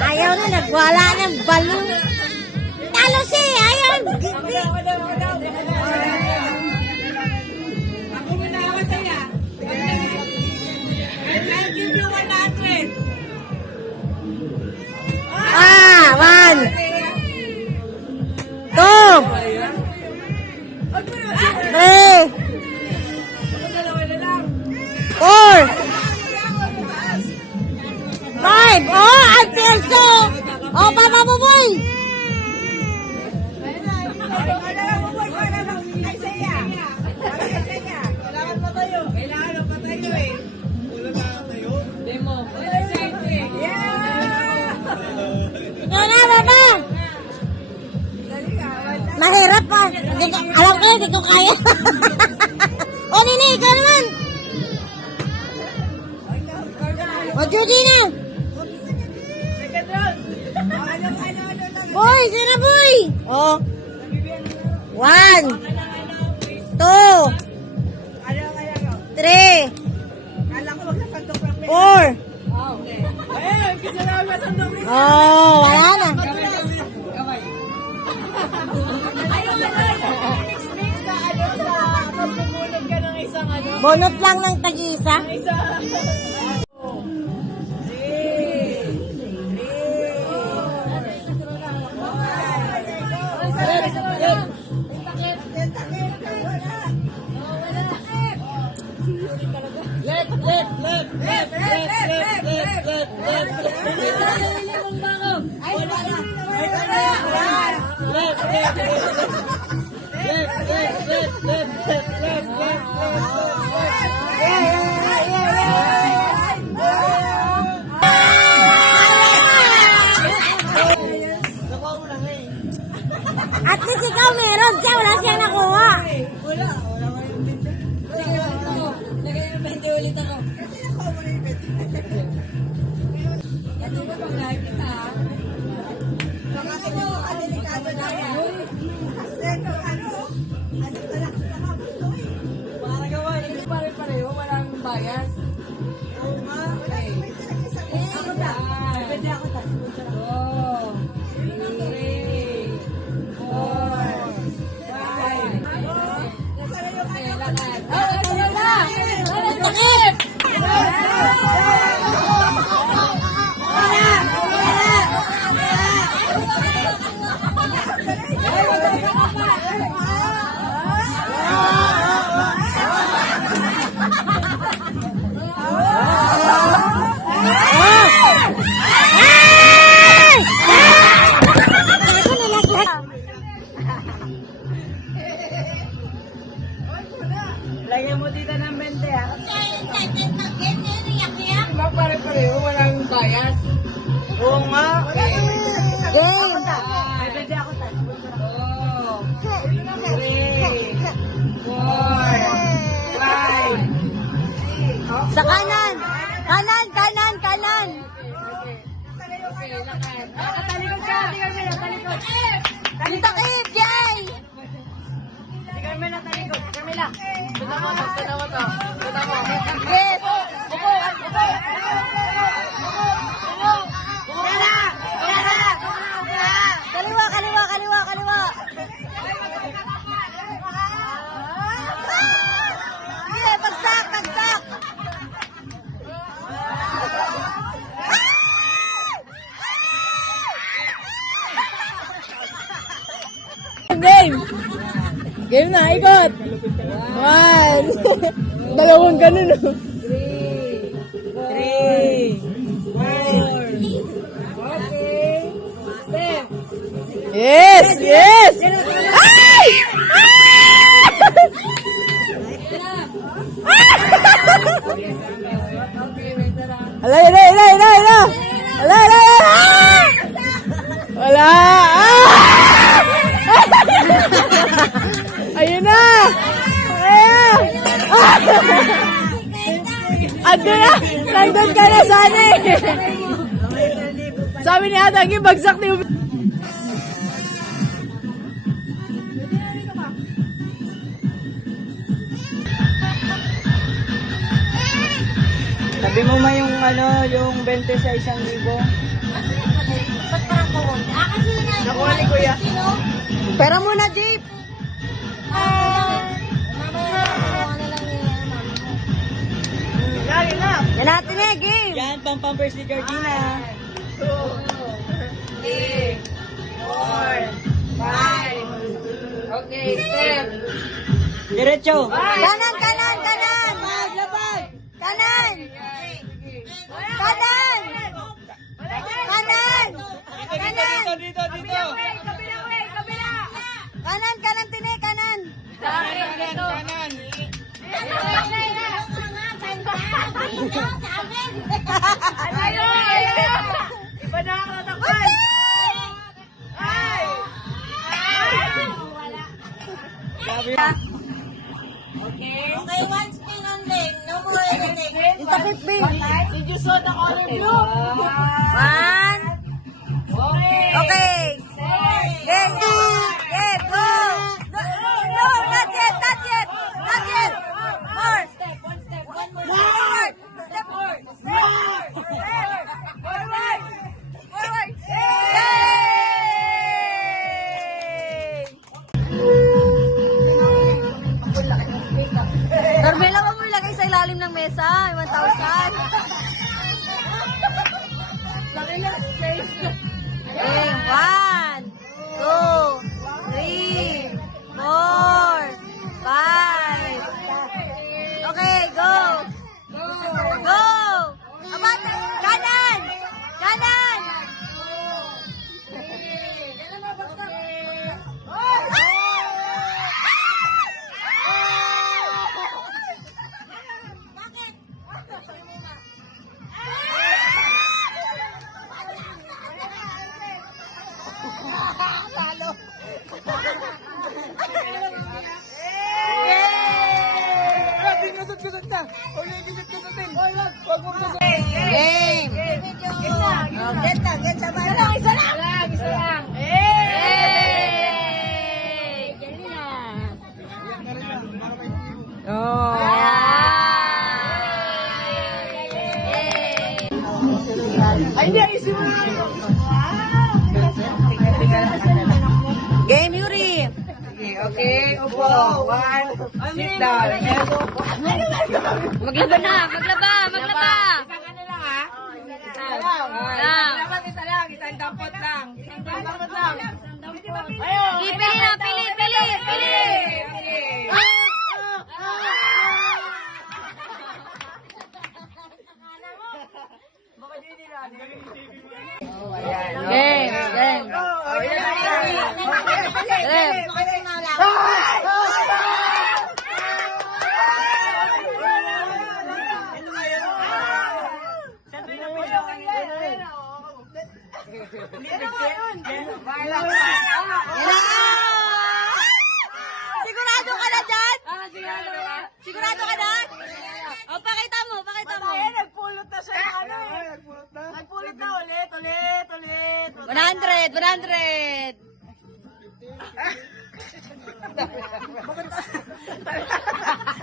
Ayaw na, nagwala ng balon. Talo siya, ayaw. Ako muna ako saya. I'll give you 100. One. Two. Three. Four. Five. Oh, Ate Elso. Oh, Papa Buboy. Kailangan pa tayo eh. Demo. Yan na, Papa. Mahirap pa. Alam ko, hindi ko kaya. O, Nini, ikaw naman. O, Judy na. Boy, sino boy? O. 1, 2, 3, 4. Ayun, kasi na masandok rin. Oh, wala na. Ayun, mix sa tapos pumunod ka ng isang Bonot lang ng tag-isa. At least ikaw meron siya, wala siya nakuha. Wala pa yung binte. Sige, lagay yung binte ulit ako. Ito ba pang live kita ha? Bakit ito, delikado na yan? Kasi ito, para gawa, hindi pare-pareho, walang bias. Oo nga, ako na. Pwede ako na. Oh. 3, 4, 5. Nasaan na yung ano? Nasaan na! Takip! bias. Oo nga. Game! May bebe ako tayo. 2, 3, 4, 5. Sa kanan! Kanan, kanan, kanan! Okay, lakad. Talikod siya, tingnan mo lang, talikod. Ang takip, yay! Tingnan mo lang, talikod. Tingnan mo lang. Suta mo to, suta mo to. Suta mo. Yes! Kaliwa, kaliwa, kaliwa, kaliwa! Sige, pagsak, pagsak! Game! Game na, ikot! 1! Dalawang ganun. 3, 4, Okay. Step. Yes! Yes! Ay! Ala, ala, ala, ala, ala! Ala, ala, ala! Wala! Ayun na! Ayan! Ando na! Nandun ka na sana eh! Sabi ni Ate, ang bagsak ni Umi. Sabi mo ma yung yung 20 sa 1,000. Ba't parang kumon? Kasi na Nakuha ni Kuya. Pera muna, Jeep! Lagi na! Yan natin eh, game! Yan, pampampers ni Gardina. 2, 3, 4, 5. Okay, step. Diretso. Kanan, kanan, kanan! Kanan! Kanan! Kanan! Kanan! Dito, dito. Kanan, kanan, tini, kanan! Kanan. Iba na ako natakpan. Sabi Okay, one spin only. No more anything. Yung takip, babe. Did you saw the color blue? One. Okay. Game. Game. Go. No, not yet, not yet. Not yet. More. Forward. Step forward. Forward. Forward. Yay! Carmela, wag mo ilagay sa ilalim ng mesa. 1,000. Laki ng space. Okay, 1, 2, 3, 4, 5. Okay, go. Go. Abat, kanan. Kanan. Kusot na. Huwag na ikisot-kusotin. Huwag mo kusot. Game. Oh, get na, get sa bala. Isa lang. Isa lang. Hey! Galing na. Oh. Ay, hindi. Isin mo na. Game, Yuri. Okay, upo. 1. Sit down. Maglaba na, maglaba, maglaba. Isang ano lang, ha? Isa lang. Lang. Dapat isa lang. Isang dampot lang. Isang dampot lang. Pili na, pili, pili, pili. Game, game. Game. Yan na! Sigurado ka na dyan? Sigurado ka na? O, pakita mo, pakita mo. Nagpulot na siya. Nagpulot na ulit. 100, 100.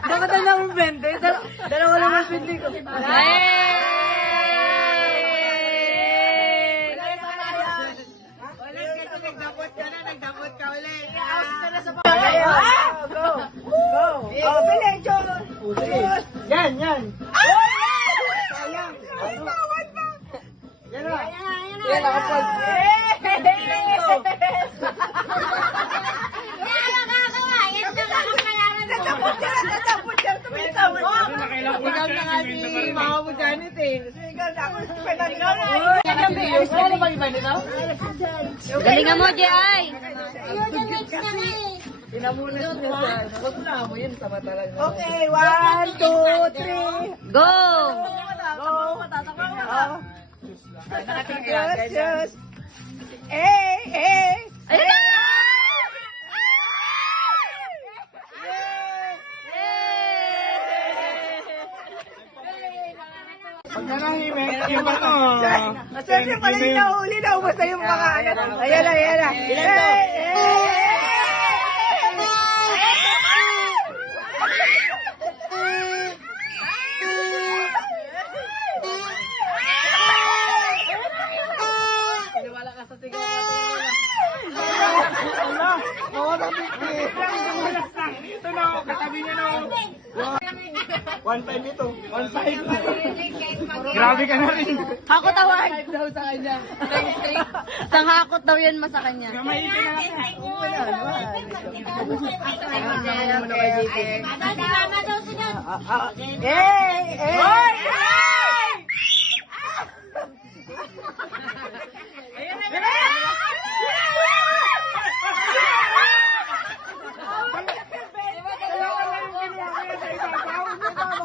Bakit ang lang 20? Dalawa lang ang 20 ko. Nagdamot ka ulit. Go! Oh, Pilecho! Yan. Sayang. Yan na. Yan nakapag. Ikaw na nga si Mama mo Janet eh. Ikaw na ako. Galingan mo, J.I. Pinamunas niya sa... Huwag na mo yun sa mata lang. Okay, 1, 2, 3. Go! Go! Matatakot ka. Yes. Eh! Ayun na! Pag nanahimik, yung ano... Maswerte pala yung nahuli na ubos na yung mga ano. Ayan na. Ilan to? Wala ka sa sigaw natin. Wala! Mawala 50! Ito na, katabi niya na. 1.5 ito. 1.5. Grabe ka na rin. Hakot awan. 5 daw sa kanya. Isang hakot daw yan ma sa kanya. Kamay ka na lang.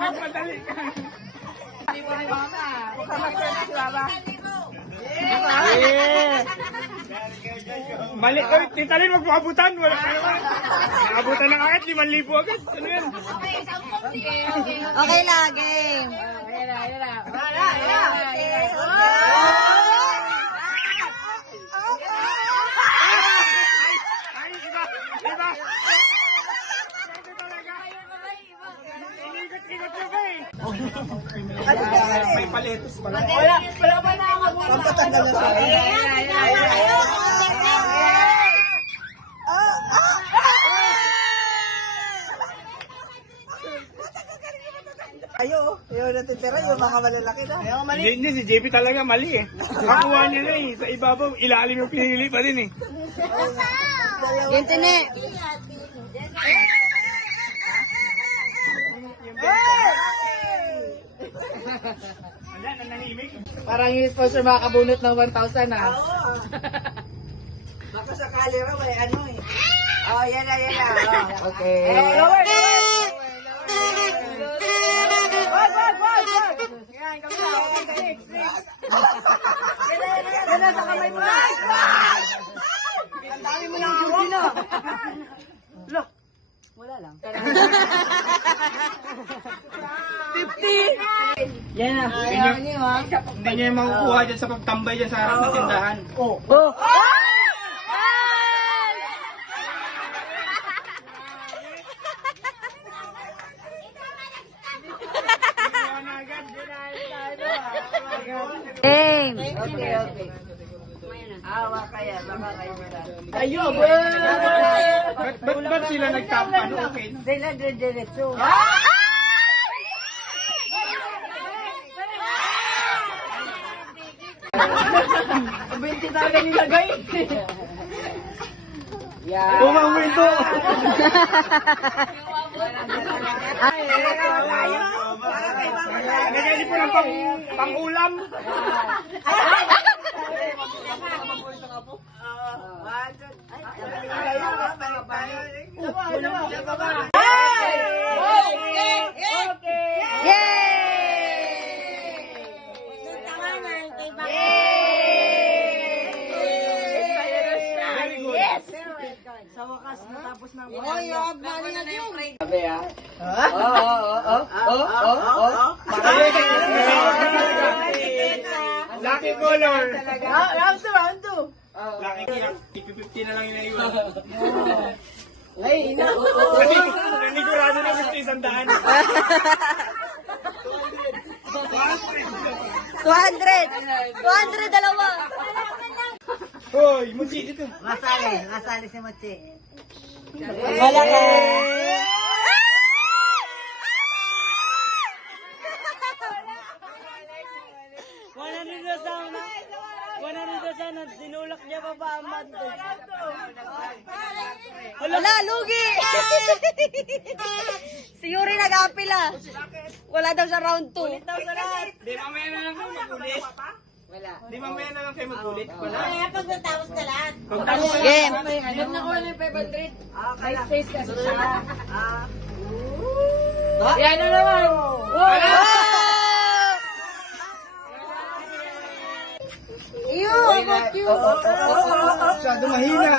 Magpadali ka. Balik ko, titalin magpaabutan. Wala ka naman. Abutan na agad, 5,000 agad. Ano yan? Okay lang, game. Ay, iba. Inikot-ikot nyo ba eh. May paletos pala. Wala ba na ako? Pampatanggal na sa Ayaw natitira yung mga malalaki na. Hindi, si JP talaga mali eh. Kakuha niya na eh. Sa ibabaw, ilalim yung pinili pa din eh. Yung tine. Wala, nanahimik. Parang yung sponsor makakabunot ng 1,000 ah. Oo. Baka sakali raw may ano eh. Oh, yan na. Oh. Okay. Lower. Wag. Yan, kami na. Okay, next. Yan na sa kamay mo. Ang dami mo ng judy na. Look. Wala lang. 50. Yan na. Hindi niya yung makukuha dyan sa pagtambay dyan sa harap ng tindahan. Oh. Game. Okay. Awa kaya, baka kayo wala. Ayo, ba't sila nagtapa? Ano, okay? Sila diretso. Binti talaga nilagay. Yan. Pumamwento! Nagay po ng pang-ulam. wakas, natapos na ang Ay, abali na yun. Sabi ah. Lucky color. Round 2. Lucky kaya, 50-50 na lang yung naiwan. Ay, ina. Nanigurado na gusto 100. 200 dalawa. Hoy, Muchi dito. Masali si Mochi. Malaki. Wala, lugi! Si Yuri nag-apila. Wala daw sa round 2. Di mamaya na lang kayo magulit. Wala. Di mamaya na lang kayo magulit. Wala. Kaya pag natapos na lahat. Pagtapos na Game. Alam na ko na yung 500. May space kasi siya. Yan na naman. You, about you. Masyado mahina.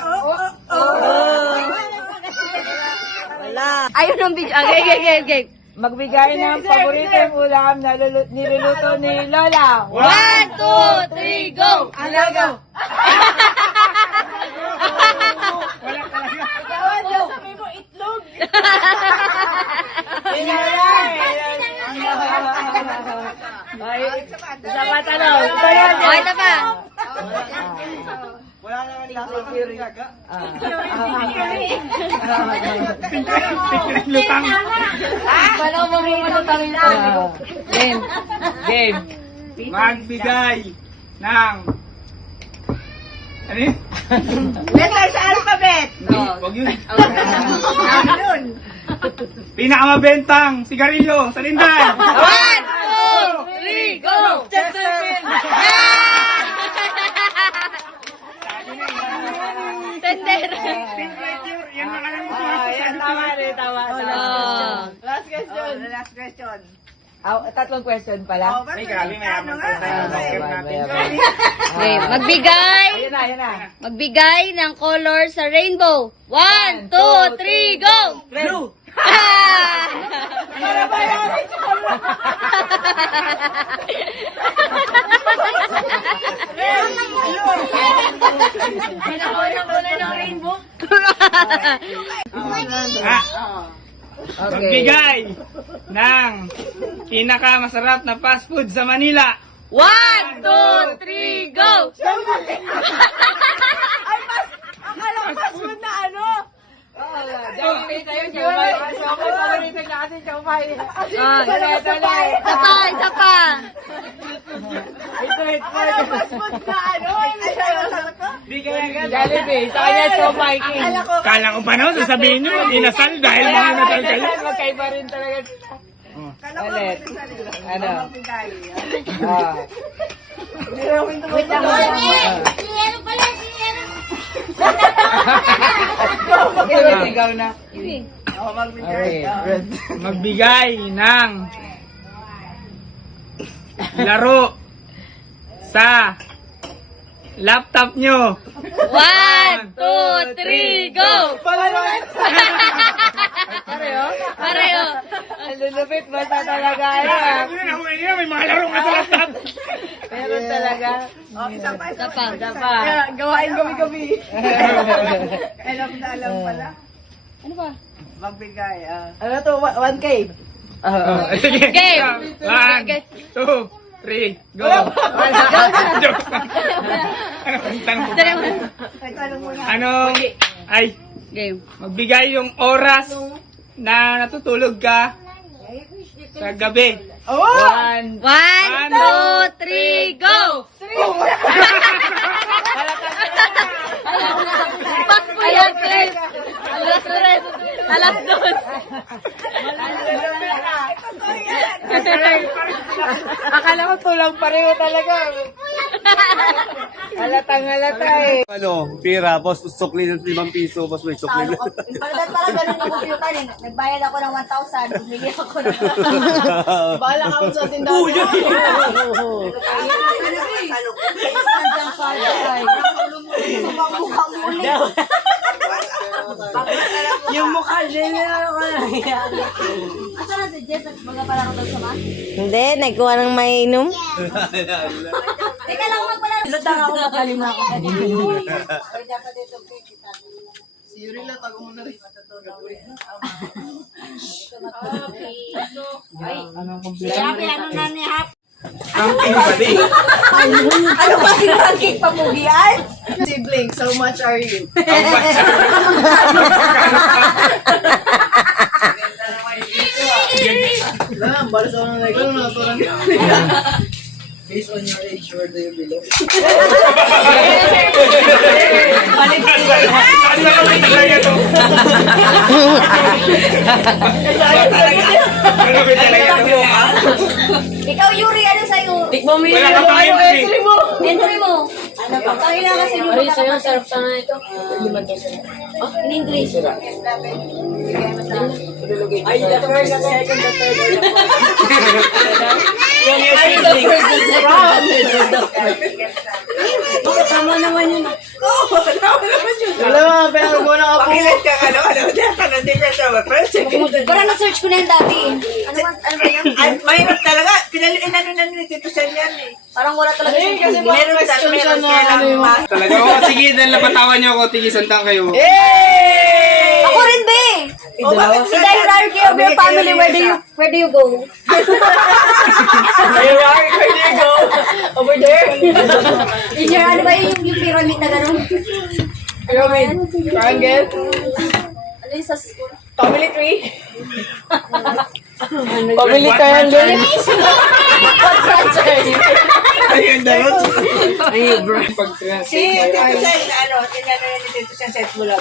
Wala. Ayun ang video. Okay. Magbigay ng paboritong ulam na niluluto ni Lola. 1, 2, 3, go! Alaga. Wala talaga. Isa pa tanong. Oh, ito pa. Wala naman lasa ng gaga. Lutang. Walang mamumulutang ito. Game. Magbigay ng... Ano yun? Letter sa alphabet. Huwag yun. Pinakamabentang sigarilyo sa lindan. 1, 2, 3, go! Tender. Yan na lang yung Tama. Last question. Tatlong question pala. Ay, grabe, mayaman tayo sa basket natin. Okay, magbigay. Ayan na. Magbigay ng color sa rainbow. 1, 2, 3, go! Blue! Magbigay ng pinakamasarap na fast food sa Manila. 1, 2, 3, go! Isa pa. Jollibee. Sa kanya, Siomai King. Kala ko pa naman sasabihin nyo, inasal dahil mahinasal kayo. Magkaiba rin talaga. Ulit. Ano? Wait lang. Ikaw na. Okay. Magbigay ng laro sa laptop nyo. 1, 2, 3, go! Pareho. Ang lulupit mo sa talaga. May mga laro ka sa laptop. Meron talaga. Isa pa. Gawain gabi-gabi. Alam pala. Ano ba? Magbigay. Ano to? 1K? Sige. Game. 1, 2, 3, go. Joke. Ano ang tanong? Ano? Ay, Game. magbigay yung oras na natutulog ka sa gabi. 1, 2, 3, go! Pas po yan, Chris. Alas 2. Akala ko tulang pareho talaga. Halatang halata eh. Ano, pira, boss, sukli ng 5 piso, boss, may sukli na. Para ganun ang computer eh. Nagbayad ako ng 1,000. Bumili ako ng... Bahala ka mo sa tindahan. Nandiyan pa ay. Sumamukha muli. Yung mukha niya ako na. Asa na si Jess? Mga pala ko daw sama? Hindi, nagkuha ng mainom. Teka lang, magpala. Lutang ako makalima ako. Happy, ano na ni Happy? Ano ba si ranking pamugian? Sibling, so much are you? Balas ako na ikaw na parang based on your age, where do you belong? Ikaw, Yuri, ano sa'yo? Tikmo mo Wala ka pang entry. Entry mo. Ano pa? Kaya kasi yung Ay, sa'yo, sarap sana ito. in English. Ay, the first, the second, the third, or the fourth. Tama naman yun. Wala mga, pero mo na ako. Pakilit ka, ano, hindi ka siya, Parang na-search ko na yung dati. Ano ba yan? Ay, mahirap talaga. Inano na ni Tito Sen yan eh. Parang wala talaga siya. Meron kaya lang mas. Talaga ako. Sige, dahil napatawan niyo ako, tigisan kayo. Ako rin, be! O, bakit In the hierarchy of your family, where do you go? Over there. In your, ano ba yung pyramid na gano'n? Pyramid. Triangle. Ano yung sa school? Family tree. Family triangle. Ayun, darot. Ay, bro. Si Pag-translate. Tito Sen, ano, tinano yan ni Tito Sen set mo lang.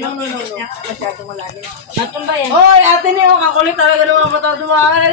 No. Masyadong malalim. Natumba yan. Oy, ate niyo, kakulit talaga ng mga mata dumaan.